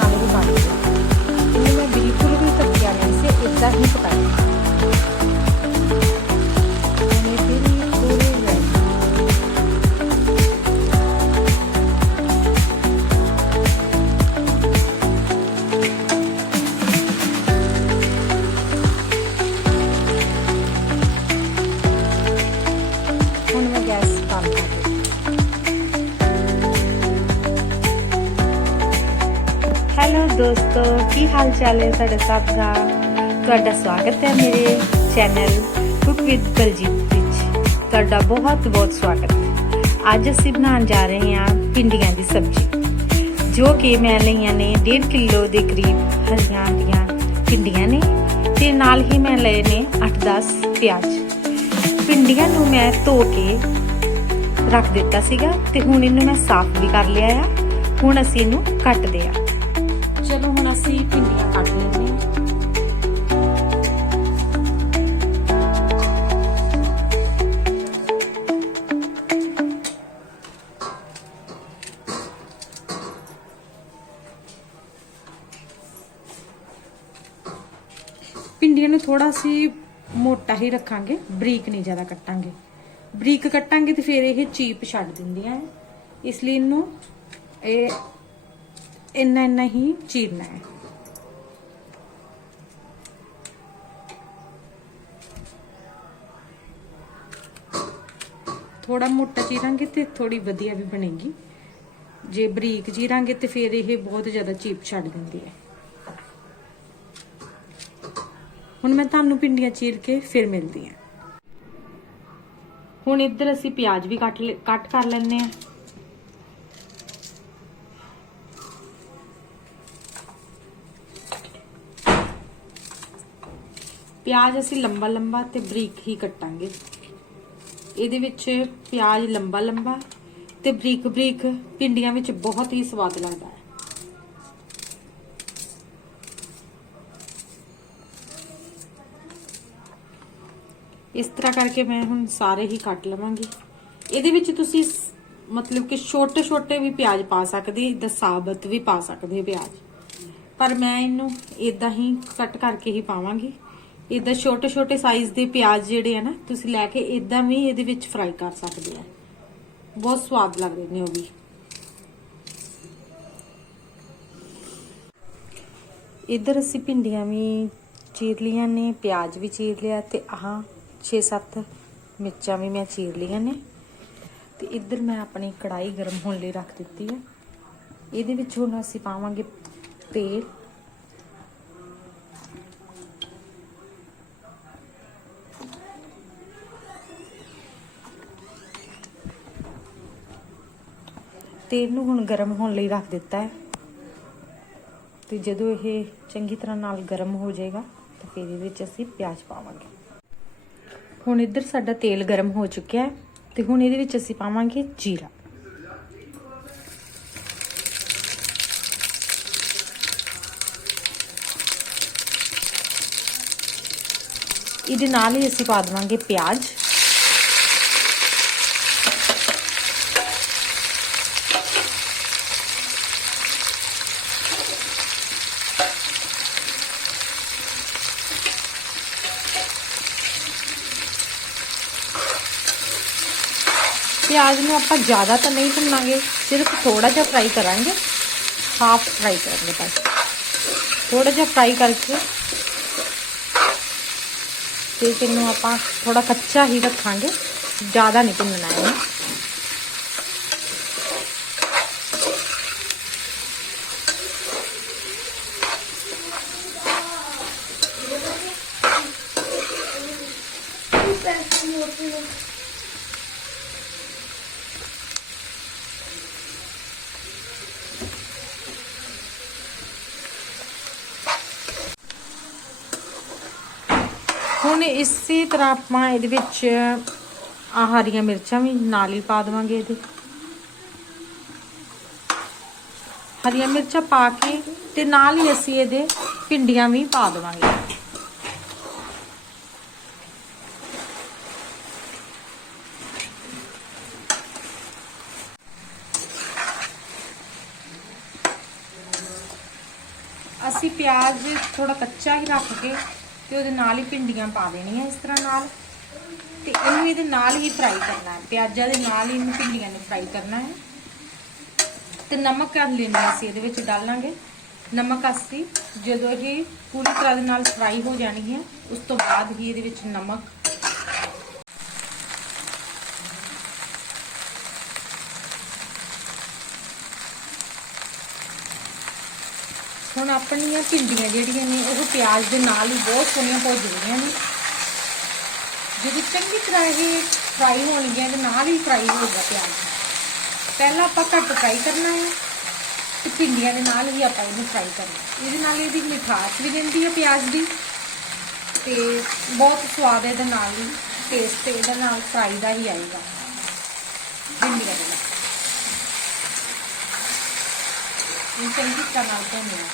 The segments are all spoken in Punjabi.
ਨਾਲ ਵੀ ਬਣ ਗਿਆ ਇਹਨੂੰ ਬਿਲਕੁਲ ਵੀ ਧੱਕਿਆ ਨਹੀਂ ਸੀ ਇਦਾਂ ਹੀ ਪਕਾਇਆ। ਦੋਸਤੋ, ਕੀ ਹਾਲ ਚਾਲ ਹੈ ਤੁਹਾਡਾ ਸਭ ਦਾ? ਤੁਹਾਡਾ ਸਵਾਗਤ ਹੈ ਮੇਰੇ ਚੈਨਲ ਕੁਕ ਵਿਦ ਬਲਜੀਤ ਵਿੱਚ। ਤੁਹਾਡਾ ਬਹੁਤ ਬਹੁਤ ਸਵਾਗਤ ਅੱਜ ਅਸੀਂ ਬਣਾਉਣ ਜਾ ਰਹੇ ਹਾਂ ਪਿੰਡੀਆਂ ਦੀ ਸਬਜ਼ੀ, ਜੋ ਕਿ ਮੈਂ ਲਈਆਂ ਨੇ 1.5 ਕਿਲੋ ਦੇ ਕਰੀਬ ਹਰੀਆਂ ਦੀਆਂ ਪਿੰਡੀਆਂ ਨੇ ਤੇ ਨਾਲ ਹੀ ਮੈਂ ਲਏ ਨੇ 8-10 ਪਿਆਜ਼। ਪਿੰਡੀਆਂ ਨੂੰ ਮੈਂ ਧੋ ਕੇ ਰੱਖ ਦਿੱਤਾ ਸੀਗਾ ਤੇ ਹੁਣ ਇਹਨੂੰ ਮੈਂ ਸਾਫ਼ ਵੀ ਕਰ ਲਿਆ ਆ। ਹੁਣ ਅਸੀਂ ਇਹਨੂੰ ਕੱਟਦੇ ਆ ਹੁਣ ਅਸੀਂ ਭਿੰਡੀਆਂ ਕੱਟ ਲੈਂਦੇ ਹਾਂ ਪਿੰਡੀਆਂ ਨੂੰ ਥੋੜਾ ਅਸੀਂ ਮੋਟਾ ਹੀ ਰੱਖਾਂਗੇ, ਬਰੀਕ ਨਹੀਂ ਜ਼ਿਆਦਾ ਕੱਟਾਂਗੇ। ਬਰੀਕ ਕੱਟਾਂਗੇ ਤੇ ਫਿਰ ਇਹ ਚੀਪ ਛੱਡ ਦਿੰਦੀਆਂ ਇਸ ਲਈ ਇਹਨੂੰ ਇਹ ਇੰਨਾ ਇੰਨਾ ਹੀ ਚੀਰਨਾ ਹੈ। ਥੋੜਾ ਮੋਟਾ ਚੀਰਾਂਗੇ ਤੇ ਥੋੜੀ ਵਧੀਆ ਵੀ ਬਣੇਗੀ। ਜੇ ਬਰੀਕ ਚੀਰਾਂਗੇ ਤੇ ਫਿਰ ਇਹ ਬਹੁਤ ਜ਼ਿਆਦਾ ਚੀਪ ਛੱਡ ਦਿੰਦੀ ਹੈ। ਹੁਣ ਮੈਂ ਤੁਹਾਨੂੰ ਪਿੰਡੀਆਂ ਚੀਰ ਕੇ ਫਿਰ ਮਿਲਦੀ ਹਾਂ। ਹੁਣ ਇੱਧਰ ਅਸੀਂ ਪਿਆਜ਼ ਵੀ ਕੱਟ ਲੈ- ਕੱਟ ਕਰ ਲੈਣੇ ਆ ਪਿਆਜ਼ ਅਸੀਂ ਲੰਬਾ ਲੰਬਾ ਤੇ ਬਰੀਕ ਹੀ ਕੱਟਾਂਗੇ। ਇਹਦੇ ਵਿੱਚ ਪਿਆਜ਼ ਲੰਬਾ ਲੰਬਾ ਤੇ ਬਰੀਕ ਬਰੀਕ ਪਿੰਡੀਆਂ ਵਿੱਚ ਬਹੁਤ ਹੀ ਸਵਾਦ ਲੱਗਦਾ ਹੈ। ਇਸ ਤਰ੍ਹਾਂ ਕਰਕੇ ਮੈਂ ਹੁਣ ਸਾਰੇ ਹੀ ਕੱਟ ਲਵਾਂਗੀ। ਇਹਦੇ ਵਿੱਚ ਤੁਸੀਂ ਮਤਲਬ ਕਿ ਛੋਟੇ ਛੋਟੇ ਵੀ ਪਿਆਜ਼ ਪਾ ਸਕਦੇ ਇਦਾਂ ਸਾਬਤ ਵੀ ਪਾ ਸਕਦੇ ਪਿਆਜ਼। ਪਰ ਮੈਂ ਇਹਨੂੰ ਇਦਾਂ ਹੀ ਕੱਟ ਕਰਕੇ ਹੀ ਪਾਵਾਂਗੀ। ਇਦਾਂ ਛੋਟੇ ਛੋਟੇ ਸਾਈਜ਼ ਦੇ ਪਿਆਜ਼ ਜਿਹੜੇ ਆ ਨਾ, ਤੁਸੀਂ ਲੈ ਕੇ ਇਦਾਂ ਵੀ ਇਹਦੇ ਵਿੱਚ ਫਰਾਈ ਕਰ ਸਕਦੇ ਆ। ਬਹੁਤ ਸਵਾਦ ਲੱਗਦੇ ਨੇ ਉਹ ਵੀ। ਇੱਧਰ ਅਸੀਂ ਭਿੰਡੀਆਂ ਵੀ ਚੀਰ ਲੀਆਂ ਨੇ, ਪਿਆਜ਼ ਵੀ ਚੀਰ ਲਿਆ ਤੇ ਆਹ 6-7 ਮਿਰਚਾਂ ਵੀ ਮੈਂ ਚੀਰ ਲੀਆਂ ਨੇ। ਤੇ ਇੱਧਰ ਮੈਂ ਆਪਣੀ ਕੜਾਈ ਗਰਮ ਹੋਣ ਲਈ ਰੱਖ ਦਿੱਤੀ ਹੈ ਇਹਦੇ ਵਿੱਚ ਹੁਣ ਅਸੀਂ ਪਾਵਾਂਗੇ ਤੇਲ। ਤੇਲ ਨੂੰ ਹੁਣ ਗਰਮ ਹੋਣ ਲਈ ਰੱਖ ਦਿੱਤਾ ਹੈ। ਤੇ ਜਦੋਂ ਇਹ ਚੰਗੀ ਤਰ੍ਹਾਂ ਨਾਲ ਗਰਮ ਹੋ ਜਾਏਗਾ, ਤਾਂ ਫਿਰ ਇਹਦੇ ਵਿੱਚ ਅਸੀਂ ਪਿਆਜ਼ ਪਾਵਾਂਗੇ। ਹੁਣ ਇੱਧਰ ਸਾਡਾ ਤੇਲ ਗਰਮ ਹੋ ਚੁੱਕਿਆ ਹੈ ਤੇ ਹੁਣ ਇਹਦੇ ਵਿੱਚ ਅਸੀਂ ਪਾਵਾਂਗੇ ਜੀਰਾ। ਇਹਦੇ ਨਾਲ ਹੀ ਅਸੀਂ ਪਾ ਦੇਵਾਂਗੇ ਪਿਆਜ਼। ਪਿਆਜ਼ ਨੂੰ ਆਪਾਂ ਜ਼ਿਆਦਾ ਤਾਂ ਨਹੀਂ ਭੁੰਨਾਂਗੇ, ਸਿਰਫ ਥੋੜਾ ਜਿਹਾ ਫਰਾਈ ਕਰਾਂਗੇ। ਹਾਫ ਫਰਾਈ ਕਰਾਂਗੇ ਬਸ। ਥੋੜਾ ਜਿਹਾ ਫਰਾਈ ਕਰਕੇ ਤੇ ਇਹਨੂੰ ਆਪਾਂ ਥੋੜਾ ਕੱਚਾ ਹੀ ਰੱਖਾਂਗੇ। ਜ਼ਿਆਦਾ ਨਹੀਂ ਭੁੰਨਣਾ ਇਹਨੂੰ। ਹੁਣ ਇਸੇ ਤਰ੍ਹਾਂ ਆਪਾਂ ਇਹਦੇ ਵਿੱਚ ਆ ਹਰੀਆਂ ਮਿਰਚਾਂ ਵੀ ਨਾਲ ਹੀ ਪਾ ਦੇਵਾਂਗੇ ਇਹਦੇ। ਹਰੀਆਂ ਮਿਰਚਾਂ ਪਾ ਕੇ ਤੇ ਨਾਲ ਹੀ ਅਸੀਂ ਇਹਦੇ ਭਿੰਡੀਆਂ ਵੀ ਪਾ ਦੇਵਾਂਗੇ। ਅਸੀਂ ਪਿਆਜ਼ ਥੋੜਾ ਕੱਚਾ ਹੀ ਰੱਖ ਕੇ ਤੇ ਉਹਦੇ ਨਾਲ ਹੀ ਭਿੰਡੀਆਂ ਪਾ ਦੇਣੀਆਂ ਇਸ ਤਰ੍ਹਾਂ ਨਾਲ। ਤੇ ਇਹਨੂੰ ਇਹਦੇ ਨਾਲ ਹੀ ਫਰਾਈ ਕਰਨਾ ਹੈ। ਪਿਆਜ਼ਾਂ ਦੇ ਨਾਲ ਹੀ ਇਹਨੂੰ ਭਿੰਡੀਆਂ ਨੂੰ ਫਰਾਈ ਕਰਨਾ ਹੈ। ਤੇ ਨਮਕ ਕਰ ਲੈਣਾ ਅਸੀਂ, ਇਹਦੇ ਵਿੱਚ ਡਾਲਾਂਗੇ। ਨਮਕ ਅਸੀਂ ਜਦੋਂ ਇਹ ਪੂਰੀ ਤਰ੍ਹਾਂ ਦੇ ਨਾਲ ਫਰਾਈ ਹੋ ਜਾਣੀ ਹੈ ਉਸ ਤੋਂ ਬਾਅਦ ਹੀ ਇਹਦੇ ਵਿੱਚ ਨਮਕ ਹੁਣ ਆਪਣੀਆਂ ਭਿੰਡੀਆਂ ਜਿਹੜੀਆਂ ਨੇ, ਉਹ ਪਿਆਜ਼ ਦੇ ਨਾਲ ਹੀ ਬਹੁਤ ਸੋਹਣੀਆਂ ਭੁੱਜ ਗਈਆਂ ਨੇ। ਜਦੋਂ ਚੰਗੀ ਤਰ੍ਹਾਂ ਇਹ ਫਰਾਈ ਹੋਣਗੀਆਂ ਤੇ ਨਾਲ ਹੀ ਫਰਾਈ ਹੋਊਗਾ ਪਿਆਜ਼। ਪਹਿਲਾਂ ਆਪਾਂ ਘੱਟ ਫਰਾਈ ਕਰਨਾ ਹੈ, ਤੇ ਭਿੰਡੀਆਂ ਦੇ ਨਾਲ ਹੀ ਆਪਾਂ ਇਹਨੂੰ ਫਰਾਈ ਕਰਨਾ ਇਹਦੇ ਨਾਲ ਇਹਦੀ ਮਿਠਾਸ ਵੀ ਰਹਿੰਦੀ ਹੈ ਪਿਆਜ਼ ਦੀ, ਤੇ ਬਹੁਤ ਸਵਾਦ ਇਹਦੇ ਨਾਲ ਹੀ ਟੇਸਟ ਇਹਦੇ ਨਾਲ ਫਰਾਈ ਦਾ ਹੀ ਆਏਗਾ, ਭਿੰਡੀਆਂ ਦੇ ਨਾਲ। ਇਹ ਚੰਗੀ ਤਰ੍ਹਾਂ ਨਾਲ ਭੁੰਨਣਾ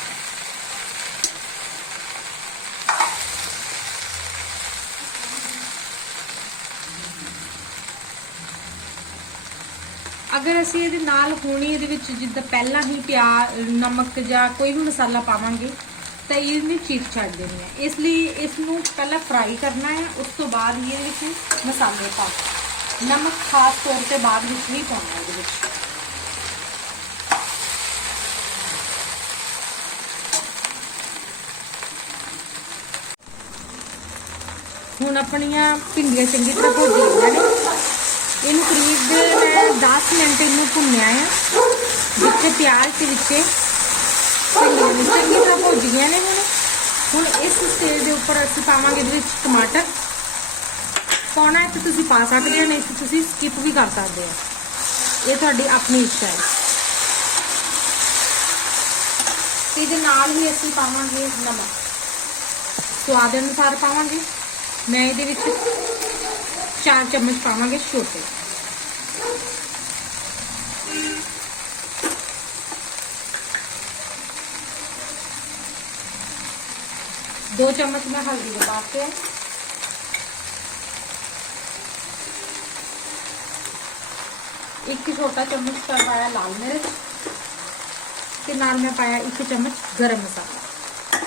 ਅਗਰ ਅਸੀਂ ਇਹਦੇ ਨਾਲ ਹੋਣੀ, ਇਹਦੇ ਵਿੱਚ ਜਿੱਦਾਂ ਪਹਿਲਾਂ ਹੀ ਪਿਆਜ਼, ਨਮਕ ਜਾਂ ਕੋਈ ਵੀ ਮਸਾਲਾ ਪਾਵਾਂਗੇ, ਤਾਂ ਇਹਨੇ ਚੀਰ ਛੱਡ ਦੇਣੀ ਹੈ। ਇਸ ਲਈ ਇਸ ਨੂੰ ਪਹਿਲਾਂ ਫਰਾਈ ਕਰਨਾ ਹੈ, ਉਸ ਤੋਂ ਬਾਅਦ ਹੀ ਇਹਦੇ ਵਿੱਚ ਮਸਾਲੇ ਪਾ ਨਮਕ ਖਾਸ ਤੌਰ ਤੇ ਬਾਅਦ ਵਿੱਚ ਨਹੀਂ ਪਾਉਣਾ ਇਹਦੇ ਵਿੱਚ। ਹੁਣ ਆਪਣੀਆਂ ਭਿੰਡੀਆਂ ਚੰਗੀ ਤਰ੍ਹਾਂ ਭੁੱਜ ਗਈਆਂ ਨੇ। ਇਹਨੂੰ ਕਰੀਬ ਮੈਂ 10 ਮਿੰਟ ਇਹਨੂੰ ਭੁੰਨਿਆ ਆ। ਜਿੱਥੇ ਪਿਆਜ਼ ਤੇ ਵਿੱਚ ਭਿੰਡੀਆਂ ਨੂੰ ਚੰਗੀ ਤਰ੍ਹਾਂ ਭੁੱਜ ਗਈਆਂ ਨੇ ਹੁਣ। ਹੁਣ ਇਸ ਸਟੇਜ ਦੇ ਉੱਪਰ ਅਸੀਂ ਪਾਵਾਂਗੇ ਇਹਦੇ ਵਿੱਚ ਟਮਾਟਰ। ਪਾਉਣਾ ਹੈ ਤਾਂ ਤੁਸੀਂ ਪਾ ਸਕਦੇ ਹੋ, ਨਹੀਂ ਤਾਂ ਤੁਸੀਂ ਸਕਿਪ ਵੀ ਕਰ ਸਕਦੇ ਹੋ। ਇਹ ਤੁਹਾਡੀ ਆਪਣੀ ਇੱਛਾ ਹੈ। ਇਹਦੇ ਨਾਲ ਹੀ ਅਸੀਂ ਪਾਵਾਂਗੇ ਨਮਕ। ਸਵਾਦ ਅਨੁਸਾਰ ਪਾਵਾਂਗੇ। ਮੈਂ ਇਹਦੇ ਵਿੱਚ 4 ਚਮਚ ਪਾਵਾਂਗੇ ਛੋਟੇ। ਦੋ ਚਮਚ ਮੈਂ ਹਲਦੀ ਦੇ ਪਾਤੇ ਹੈ ਇੱਕ ਛੋਟਾ ਚਮਚ ਤਾਂ ਪਾਇਆ ਲਾਲ ਮਿਰਚ ਤੇ ਨਾਲ ਮੈਂ ਪਾਇਆ ਇੱਕ ਚਮਚ ਗਰਮ ਮਸਾਲਾ।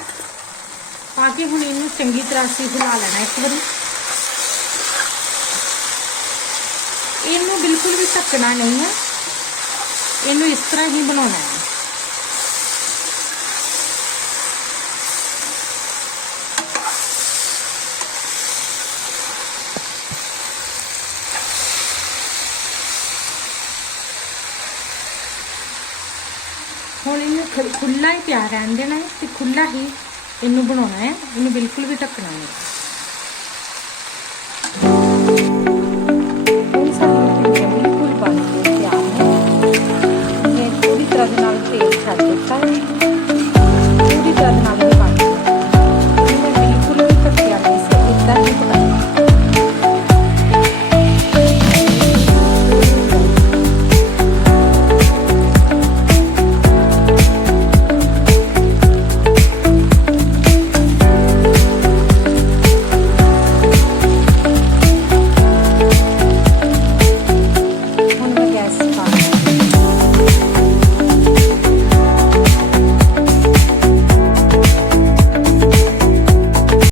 ਪਾ ਕੇ ਹੁਣ ਇਹਨੂੰ ਚੰਗੀ ਤਰ੍ਹਾਂ ਅਸੀਂ ਹਿਲਾ ਲੈਣਾ ਇੱਕ ਵਾਰੀ। ਇਹਨੂੰ ਬਿਲਕੁਲ ਵੀ ਢੱਕਣਾ ਨਹੀਂ ਹੈ। ਇਹਨੂੰ ਇਸ ਤਰ੍ਹਾਂ ਹੀ ਬਣਾਉਣਾ ਹੈ। ਹੁਣ ਇਹਨੂੰ ਖੁੱਲਾ ਹੀ ਪਿਆ ਰਹਿਣ ਦੇਣਾ ਹੈ ਤੇ ਖੁੱਲਾ ਹੀ ਇਹਨੂੰ ਬਣਾਉਣਾ ਹੈ। ਇਹਨੂੰ ਬਿਲਕੁਲ ਵੀ ਢੱਕਣਾ ਨਹੀਂ। ਪੂਰੀ ਤਰ੍ਹਾਂ ਨਾਲ ਤੇਲ ਛੱਡ ਦਿੱਤਾ ਹੈ। ਪੂਰੀ ਤਰ੍ਹਾਂ ਨਾਲ